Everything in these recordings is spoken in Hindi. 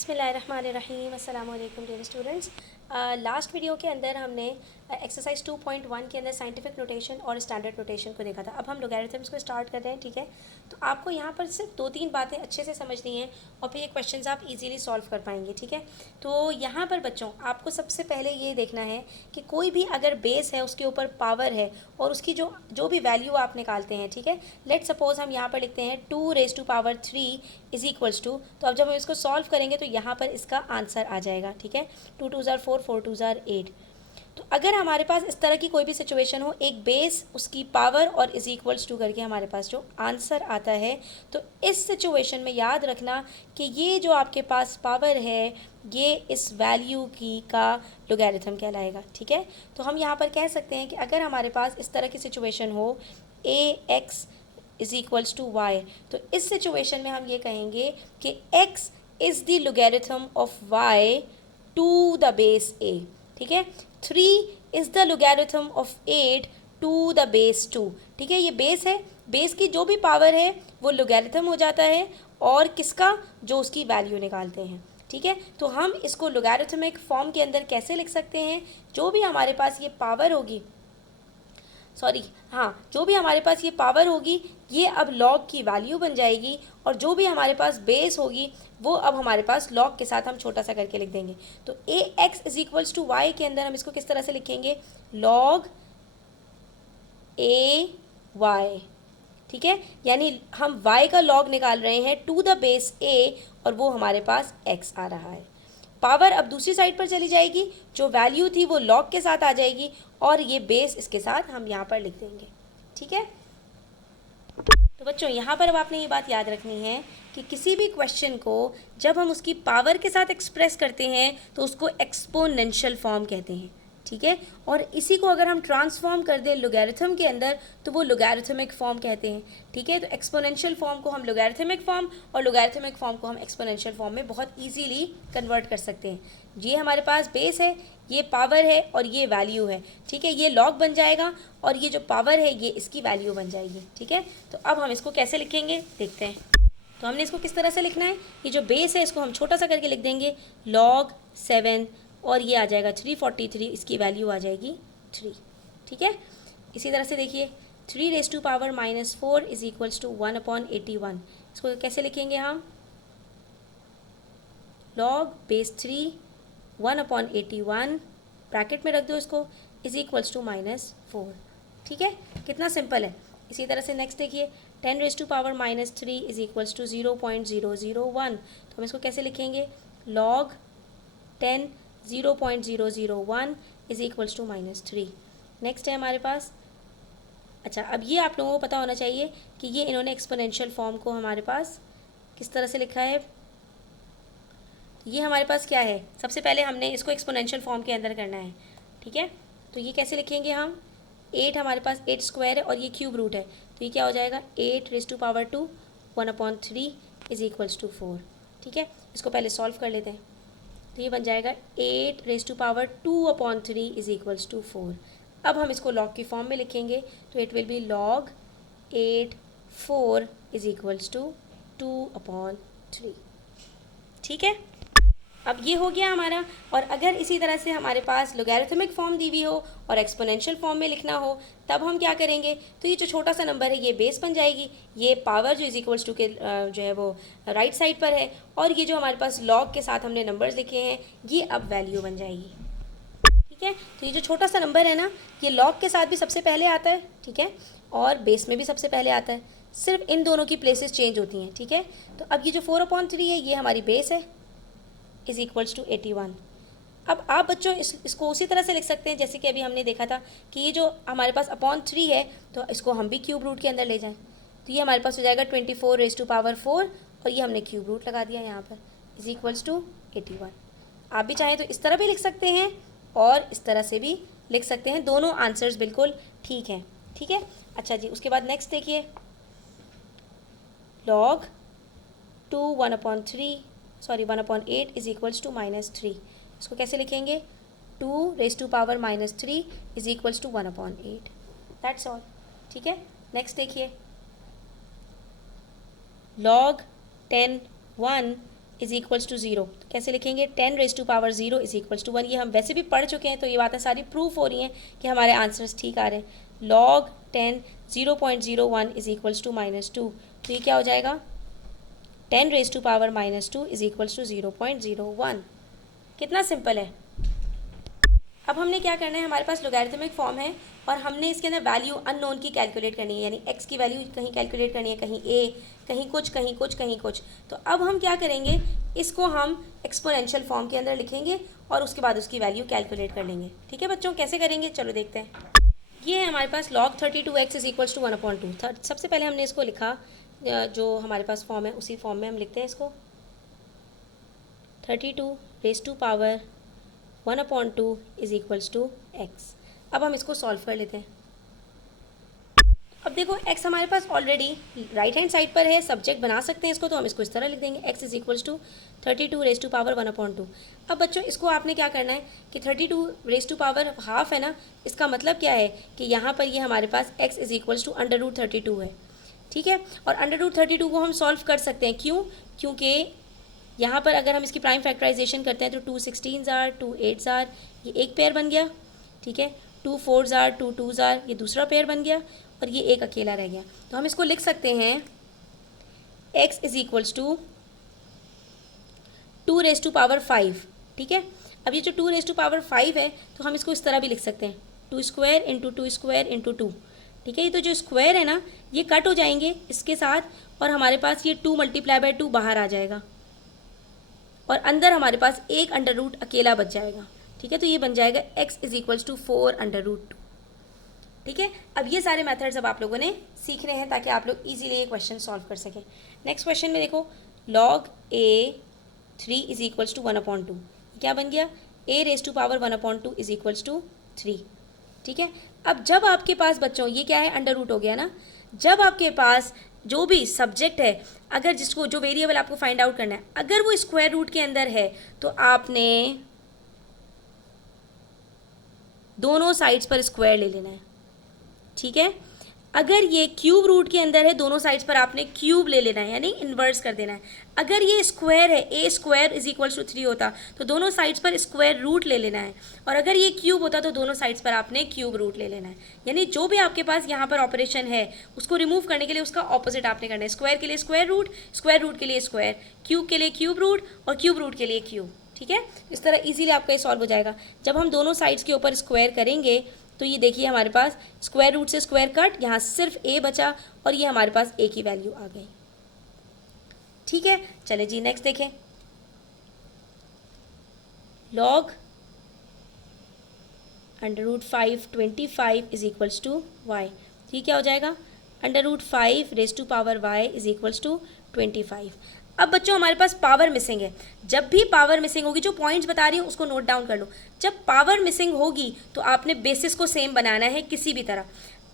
बिस्मिल्लाहिर्रहमानिर्रहीम अस्सलाम वालेकुम डियर स्टूडेंट्स। लास्ट वीडियो के अंदर हमने एक्सरसाइज 2.1 के अंदर साइंटिफिक नोटेशन और स्टैंडर्ड नोटेशन को देखा था। अब हम लोगैरिथम्स को स्टार्ट कर रहे हैं, ठीक है। तो आपको यहाँ पर सिर्फ 2-3 बातें अच्छे से समझनी हैं और फिर ये क्वेश्चंस आप इजीली सॉल्व कर पाएंगे, ठीक है। तो यहाँ पर बच्चों आपको सबसे पहले ये देखना है कि कोई भी अगर बेस है उसके ऊपर पावर है और उसकी जो जो भी वैल्यू आप निकालते हैं, ठीक है। लेट सपोज हम यहाँ पर लिखते हैं 2⁻³ इज इक्वल्स टू, तो अब जब हम इसको सॉल्व करेंगे तो यहाँ पर इसका आंसर आ जाएगा, ठीक है। 2 2 4 4 2 8। तो अगर हमारे पास इस तरह की कोई भी सिचुएशन हो, एक बेस उसकी पावर और इज इक्वल्स टू करके हमारे पास जो आंसर आता है, तो इस सिचुएशन में याद रखना कि ये जो आपके पास पावर है ये इस वैल्यू की का लोगैरिथम कहलाएगा, ठीक है। तो हम यहाँ पर कह सकते हैं कि अगर हमारे पास इस तरह की सिचुएशन हो ax is equals to y, तो इस सिचुएशन में हम ये कहेंगे कि x is the logarithm of y to the base a, ठीक है। 3 is the logarithm of 8 to the base 2, ठीक है। ये बेस है, बेस की जो भी पावर है वो लोगैरिथम हो जाता है और किसका, जो उसकी वैल्यू निकालते हैं, ठीक है। तो हम इसको लोगैरिथमिक फॉर्म के अंदर कैसे लिख सकते हैं, जो भी हमारे पास ये पावर होगी, जो भी हमारे पास ये पावर होगी ये अब लॉग की वैल्यू बन जाएगी और जो भी हमारे पास बेस होगी वो अब हमारे पास लॉग के साथ हम छोटा सा करके लिख देंगे। तो ax is equals to y के अंदर हम इसको किस तरह से लिखेंगे, लॉग a y, ठीक है। यानी हम y का लॉग निकाल रहे हैं टू द बेस a और वो हमारे पास x आ रहा है। पावर अब दूसरी साइड पर चली जाएगी, जो वैल्यू थी वो लॉग के साथ आ जाएगी और ये बेस इसके साथ हम यहाँ पर लिख देंगे, ठीक है। तो बच्चों यहाँ पर अब आपने ये बात याद रखनी है कि किसी भी क्वेश्चन को जब हम उसकी पावर के साथ एक्सप्रेस करते हैं तो उसको एक्सपोनेंशियल फॉर्म कहते हैं, ठीक है। और इसी को अगर हम ट्रांसफॉर्म कर दें लोगैरिथम के अंदर तो वो लोगैरिथमिक फॉर्म कहते हैं, ठीक है। तो एक्सपोनेंशियल फॉर्म को हम लोगैरिथमिक फॉर्म और लोगैरिथमिक फॉर्म को हम एक्सपोनेंशियल फॉर्म में बहुत ईजीली कन्वर्ट कर सकते हैं। ये हमारे पास बेस है, ये पावर है और ये वैल्यू है, ठीक है। ये लॉग बन जाएगा और ये जो पावर है ये इसकी वैल्यू बन जाएगी, ठीक है। तो अब हम इसको कैसे लिखेंगे देखते हैं। तो हमने इसको किस तरह से लिखना है, ये जो बेस है इसको हम छोटा सा करके लिख देंगे log 7 और ये आ जाएगा 343, इसकी वैल्यू आ जाएगी 3, ठीक है। इसी तरह से देखिए 3⁻⁻4 इज इक्वल्स टू 1/81, इसको कैसे लिखेंगे हम, log बेस 3 1/81 ब्रैकेट में रख दो इसको इज इक्वल्स टू -4, ठीक है। कितना सिंपल है। इसी तरह से नेक्स्ट देखिए 10⁻³ इज इक्वल्स टू 0.001, तो हम इसको कैसे लिखेंगे, log 10 0.001 is equals to -3। Next है हमारे पास, अच्छा अब ये आप लोगों को पता होना चाहिए कि ये इन्होंने एक्सपोनेंशियल फॉर्म को हमारे पास किस तरह से लिखा है। ये हमारे पास क्या है, सबसे पहले हमने इसको एक्सपोनेंशियल फॉर्म के अंदर करना है, ठीक है। तो ये कैसे लिखेंगे हम, 8 हमारे पास 8 स्क्वायर है और ये क्यूब रूट है, तो ये क्या हो जाएगा 8⁻² 1/3 इज इक्वल्स टू 4, ठीक है। इसको पहले सॉल्व कर लेते हैं, तो ये बन जाएगा 8⁻² इज इक्वल्स टू 4। अब हम इसको लॉग की फॉर्म में लिखेंगे तो it will be log 8 4 is equals to 2/3, ठीक है। अब ये हो गया हमारा। और अगर इसी तरह से हमारे पास लोगैरिथमिक फॉर्म दी हुई हो और एक्सपोनेंशियल फॉर्म में लिखना हो तब हम क्या करेंगे, तो ये जो छोटा सा नंबर है ये बेस बन जाएगी, ये पावर जो इज इक्वल्स टू के जो है वो राइट साइड पर है और ये जो हमारे पास लॉग के साथ हमने नंबर्स लिखे हैं ये अब वैल्यू बन जाएगी, ठीक है। तो ये जो छोटा सा नंबर है ना ये लॉग के साथ भी सबसे पहले आता है, ठीक है, और बेस में भी सबसे पहले आता है, सिर्फ इन दोनों की प्लेसेस चेंज होती हैं, ठीक है। तो अब ये जो 4/3 है ये हमारी बेस है इज इक्वल्स टू 81। अब आप बच्चों इसको उसी तरह से लिख सकते हैं जैसे कि अभी हमने देखा था कि ये जो हमारे पास अपॉन 3 है तो इसको हम भी क्यूब रूट के अंदर ले जाएं, तो ये हमारे पास हो जाएगा 24⁴ और ये हमने क्यूब रूट लगा दिया यहाँ पर इज इक्वल्स टू 81। आप भी चाहें तो इस तरह भी लिख सकते हैं और इस तरह से भी लिख सकते हैं, दोनों आंसर्स बिल्कुल ठीक हैं, ठीक है। अच्छा जी, उसके बाद नेक्स्ट देखिए log 1/8 इज इक्वल्स टू -3, इसको कैसे लिखेंगे, 2⁻³ is equals to 1/8, that's all, ठीक है। नेक्स्ट देखिए log 10 1 इज इक्वल्स टू 0, तो कैसे लिखेंगे 10 raise to power 0 is equals to 1। ये हम वैसे भी पढ़ चुके हैं, तो ये बातें सारी प्रूफ हो रही हैं कि हमारे आंसर्स ठीक आ रहे हैं। लॉग 10 0.01 इज इक्वल्स टू -2, तो ये क्या हो जाएगा 10 raise to power -2 is equals to 0.01। कितना सिंपल है। अब हमने क्या करना है, हमारे पास लोगैरिथमिक फॉर्म है और हमने इसके अंदर वैल्यू अननोन की कैलकुलेट करनी है, यानी x की वैल्यू कहीं कैलकुलेट करनी है, कहीं a, कहीं कुछ कहीं कुछ कहीं कुछ। तो अब हम क्या करेंगे, इसको हम एक्सपोनेंशियल फॉर्म के अंदर लिखेंगे और उसके बाद उसकी वैल्यू कैलकुलेट कर लेंगे। ठीक है बच्चों, कैसे करेंगे चलो देखते हैं। ये है हमारे पास log 32x is equals to 1/2। सबसे पहले हमने इसको लिखा, जो हमारे पास फॉर्म है उसी फॉर्म में हम लिखते हैं इसको। 32 raise to power 1/2 is equals to x. अब हम इसको सॉल्व कर लेते हैं। अब देखो x हमारे पास ऑलरेडी राइट हैंड साइड पर है, सब्जेक्ट बना सकते हैं इसको, तो हम इसको इस तरह लिख देंगे x is equals to 32 raise to power 1/2। अब बच्चों इसको आपने क्या करना है कि 32 रेज टू पावर हाफ है ना, इसका मतलब क्या है कि यहाँ पर ये हमारे पास x इज इक्वल्स टू √32 है। ठीक है, और √32 को हम सॉल्व कर सकते हैं, क्यों, क्योंकि यहाँ पर अगर हम इसकी प्राइम फैक्टराइजेशन करते हैं तो 2 16 जार 2 8 जार, ये एक पेयर बन गया। ठीक है, 2 4 जार 2 2 जार, ये दूसरा पेयर बन गया और ये एक अकेला रह गया। तो हम इसको लिख सकते हैं x is equals to 2 raise to power 5। ठीक है, अब ये जो 2 रेज टू पावर 5 है, तो हम इसको इस तरह भी लिख सकते हैं 2 स्क्वायर इंटू 2 स्क्वायर इंटू 2। ठीक है, ये तो जो स्क्वायर है ना ये कट हो जाएंगे इसके साथ, और हमारे पास ये 2 × 2 बाहर आ जाएगा और अंदर हमारे पास एक अंडर रूट अकेला बच जाएगा। ठीक है, तो ये बन जाएगा x इज इक्वल्स टू 4/2। ठीक है, अब ये सारे मेथड्स अब आप लोगों ने सीखने हैं ताकि आप लोग इजीली ये क्वेश्चन सॉल्व कर सकें। नेक्स्ट क्वेश्चन में देखो log a3 is equals to 1/2, क्या बन गया a raise to power 1/2 is equals to 3। ठीक है, अब जब आपके पास बच्चों ये क्या है अंडर रूट हो गया ना, जब आपके पास जो भी सब्जेक्ट है, अगर जिसको जो वेरिएबल आपको फाइंड आउट करना है, अगर वो स्क्वायर रूट के अंदर है, तो आपने दोनों साइड्स पर स्क्वायर ले लेना है। ठीक है, अगर ये क्यूब रूट के अंदर है, दोनों साइड्स पर आपने क्यूब ले लेना है, यानी इन्वर्स कर देना है। अगर ये स्क्वायर है, a square is equals to 3 होता तो दोनों साइड्स पर स्क्वायर रूट ले लेना है, और अगर ये क्यूब होता तो दोनों साइड्स पर आपने क्यूब रूट ले लेना है। यानी जो भी आपके पास यहाँ पर ऑपरेशन है उसको रिमूव करने के लिए उसका ऑपोजिट आपने करना है। स्क्वायर के लिए स्क्वायर रूट के लिए स्क्वायर, क्यूब के लिए क्यूब रूट और क्यूब रूट के लिए क्यूब। ठीक है, इस तरह इजीली आपका ये सॉल्व हो जाएगा। जब हम दोनों साइड्स के ऊपर स्क्वायर करेंगे तो ये देखिए हमारे पास स्क्वायर रूट से स्क्वायर कट, यहाँ सिर्फ a बचा और ये हमारे पास a की वैल्यू आ गई। ठीक है, चले जी नेक्स्ट देखें। log √5 25 is equals to y। ठीक क्या हो जाएगा √5 raise to power y is equals to 25। अब बच्चों हमारे पास पावर मिसिंग है। जब भी पावर मिसिंग होगी, जो पॉइंट्स बता रही हूँ उसको नोट डाउन कर लो। जब पावर मिसिंग होगी तो आपने बेसिस को सेम बनाना है किसी भी तरह।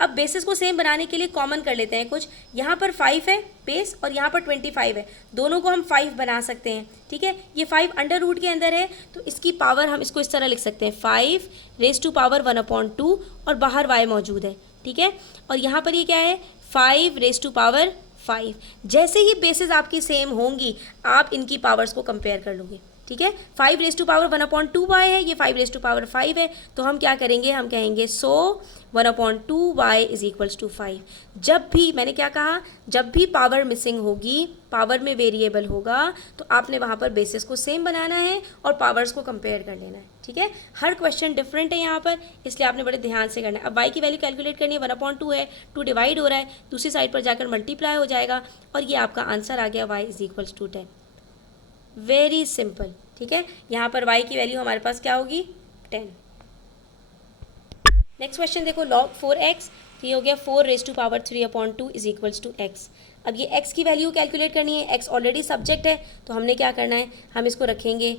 अब बेसिस को सेम बनाने के लिए कॉमन कर लेते हैं कुछ, यहाँ पर 5 है बेस और यहाँ पर 25 है, दोनों को हम 5 बना सकते हैं। ठीक है, ये 5 अंडर रूट के अंदर है तो इसकी पावर हम इसको इस तरह लिख सकते हैं 5 रेज टू पावर 1/2 और बाहर y मौजूद है। ठीक है, और यहाँ पर ये क्या है 5 रेज टू पावर 5। जैसे ही बेसिस आपकी सेम होंगी आप इनकी पावर्स को कंपेयर कर लोगे। ठीक है, 5 रेज टू पावर 1/2y है, ये 5 रेज टू पावर 5 है, तो हम क्या करेंगे, हम कहेंगे 1/2y इज इक्वल्स टू 5। जब भी मैंने क्या कहा, जब भी पावर मिसिंग होगी, पावर में वेरिएबल होगा, तो आपने वहाँ पर बेसिस को सेम बनाना है और पावर्स को कंपेयर कर लेना है। ठीक है, हर क्वेश्चन डिफरेंट है यहाँ पर, इसलिए आपने बड़े ध्यान से करना है। अब y की वैल्यू कैलकुलेट करनी है, 1/2 है, 2 डिवाइड हो रहा है, दूसरी साइड पर जाकर मल्टीप्लाई हो जाएगा और ये आपका आंसर आ गया y is equals to 10। Very simple. ठीक है, यहाँ पर y की वैल्यू हमारे पास क्या होगी 10। नेक्स्ट क्वेश्चन देखो log 4x, तो ये हो गया 4 raise to power 3/2 is equals to x। अब ये x की वैल्यू कैलकुलेट करनी है, x ऑलरेडी सब्जेक्ट है, तो हमने क्या करना है, हम इसको रखेंगे,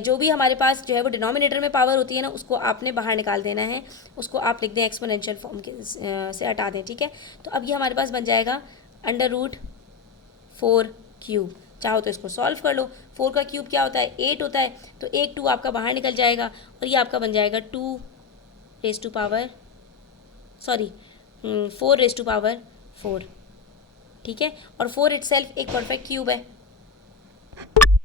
जो भी हमारे पास जो है वो डिनोमिनेटर में पावर होती है ना उसको आपने बाहर निकाल देना है, उसको आप लिख दें एक्सपोनेंशियल फॉर्म के से हटा दें। ठीक है, तो अब ये हमारे पास बन जाएगा √4³ चाहो तो इसको सॉल्व कर लो। 4 का क्यूब क्या होता है 8 होता है, तो एक 2 आपका बाहर निकल जाएगा और ये आपका बन जाएगा 4 रेज टू पावर 4। ठीक है, और 4 इटसेल्फ एक परफेक्ट क्यूब है।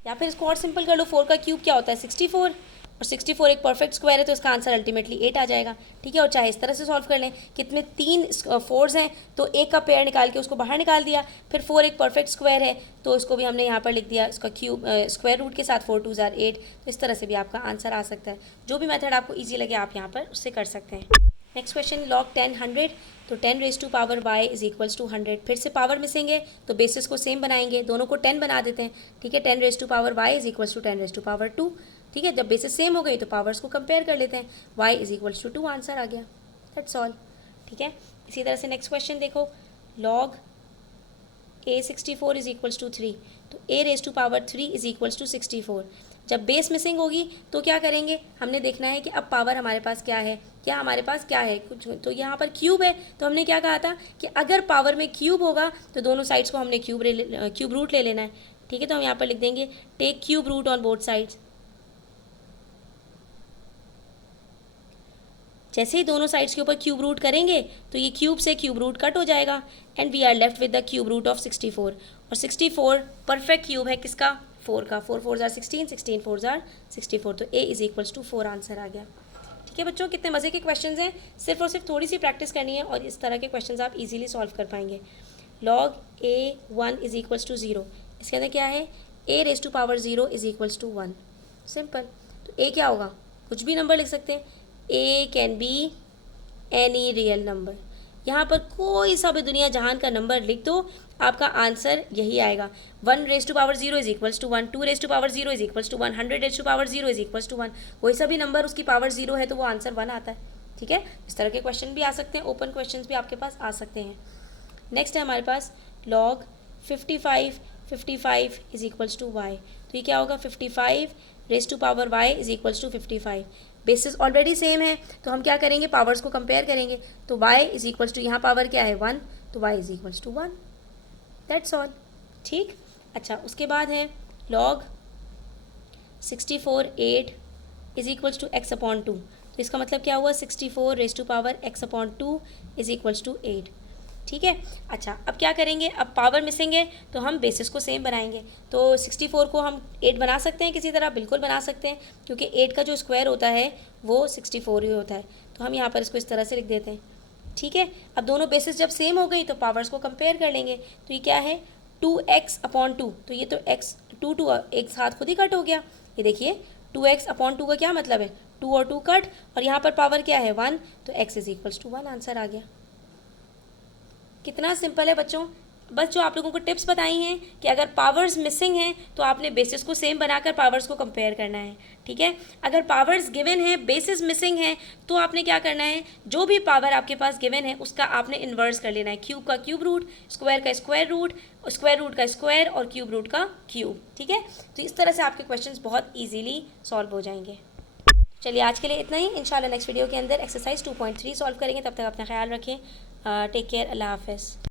या फिर इसको और सिंपल कर लो, 4 का क्यूब क्या होता है 64, और 64 एक परफेक्ट स्क्वायर है तो इसका आंसर अल्टीमेटली 8 आ जाएगा। ठीक है, और चाहे इस तरह से सॉल्व कर लें, कितने 3 4s हैं तो एक का पेयर निकाल के उसको बाहर निकाल दिया, फिर 4 एक परफेक्ट स्क्वायर है तो इसको भी हमने यहाँ पर लिख दिया इसका क्यूब स्क्वायर रूट के साथ, 4 2s are 8। तो इस तरह से भी आपका आंसर आ सकता है। जो भी मेथड आपको ईजी लगे आप यहाँ पर उससे कर सकते हैं। नेक्स्ट क्वेश्चन, log 10 100, तो 10 raise to power y is equals to 100। फिर से पावर मिसिंग है तो बेसिस को सेम बनाएंगे, दोनों को 10 बना देते हैं। ठीक है, 10 raise to power y is equals to 10 raise to power 2। ठीक है, जब बेसिस सेम हो गई तो पावर्स को कंपेयर कर लेते हैं, y is equals to 2 answer आ गया। That's all. ठीक है, इसी तरह से नेक्स्ट क्वेश्चन देखो, log a 64 is equals to 3, तो a raise to power 3 is equals to 64। जब बेस मिसिंग होगी तो क्या करेंगे, हमने देखना है कि अब पावर हमारे पास क्या है, क्या हमारे पास क्या है कुछ। तो यहाँ पर क्यूब है तो हमने क्या कहा था कि अगर पावर में क्यूब होगा तो दोनों साइड्स को हमने क्यूब रूट ले लेना है। ठीक है, तो हम यहाँ पर लिख देंगे take cube root on both sides. जैसे ही दोनों साइड्स के ऊपर क्यूब रूट करेंगे तो ये क्यूब से क्यूब रूट कट हो जाएगा and we are left with the cube root of 64। और 64 परफेक्ट क्यूब है किसका, 4 का। 4 4s are 16, 16 4s are 64, तो a is equals to 4 answer आ गया। ठीक है बच्चों, कितने मज़े के क्वेश्चंस हैं, सिर्फ और सिर्फ थोड़ी सी प्रैक्टिस करनी है और इस तरह के क्वेश्चंस आप इजीली सॉल्व कर पाएंगे। log a1 is equals to 0, इसके अंदर क्या है, a raise to power 0 is equals to 1। Simple, तो a क्या होगा, कुछ भी नंबर लिख सकते हैं, a can be any real number. यहाँ पर कोई सा भी दुनिया जहान का नंबर लिख दो आपका आंसर यही आएगा। 1 raise to power 0 is equals to 1, 2 raise to power 0 is equals to 1, 100 raise to power 0 is equals to 1। कोई सा भी नंबर उसकी पावर 0 है तो वो आंसर 1 आता है। ठीक है, इस तरह के क्वेश्चन भी आ सकते हैं, ओपन क्वेश्चन भी आपके पास आ सकते हैं। नेक्स्ट है हमारे पास log 55 is equals to y, तो ये क्या होगा, 55 raise to power y is equals to 55। Basis already same है तो हम क्या करेंगे, पावर्स को कंपेयर करेंगे, तो y इज इक्वल्स टू, यहाँ पावर क्या है 1, तो y is equals to 1। That's all. ठीक, अच्छा उसके बाद है log 64 8 is equals to x upon 2, तो इसका मतलब क्या हुआ, 64 raise to power x upon 2 is equals to 8। ठीक है, अच्छा अब क्या करेंगे, अब पावर मिसिंग है तो हम बेसिस को सेम बनाएंगे। तो 64 को हम 8 बना सकते हैं किसी तरह, बिल्कुल बना सकते हैं, क्योंकि 8 का जो स्क्वायर होता है वो 64 ही होता है। तो हम यहाँ पर इसको इस तरह से लिख देते हैं। ठीक है, अब दोनों बेसिस जब सेम हो गई तो पावर्स को कंपेयर कर लेंगे, तो ये क्या है 2x अपॉन 2, तो ये तो x 2 एक साथ खुद ही कट हो गया। ये देखिए 2x अपॉन 2 का क्या मतलब है, 2 और 2 कट, और यहाँ पर पावर क्या है 1, तो x is equals to 1 answer आ गया। कितना सिंपल है बच्चों। बस जो आप लोगों को टिप्स बताई हैं कि अगर पावर्स मिसिंग हैं तो आपने बेसिस को सेम बनाकर पावर्स को कंपेयर करना है। ठीक है, अगर पावर्स गिवन है बेसिस मिसिंग है तो आपने क्या करना है, जो भी पावर आपके पास गिवन है उसका आपने इन्वर्स कर लेना है, क्यूब का क्यूब रूट, स्क्वायर का स्क्वायर रूट का स्क्वायर और क्यूब रूट का क्यूब। ठीक है, तो इस तरह से आपके क्वेश्चंस बहुत ईजीली सॉल्व हो जाएंगे। चलिए आज के लिए इतना ही, इंशाल्लाह नेक्स्ट वीडियो के अंदर एक्सरसाइज 2.3 सॉल्व करेंगे। तब तक अपना ख्याल रखें, टेक केयर, अल्लाह हाफ़िज़।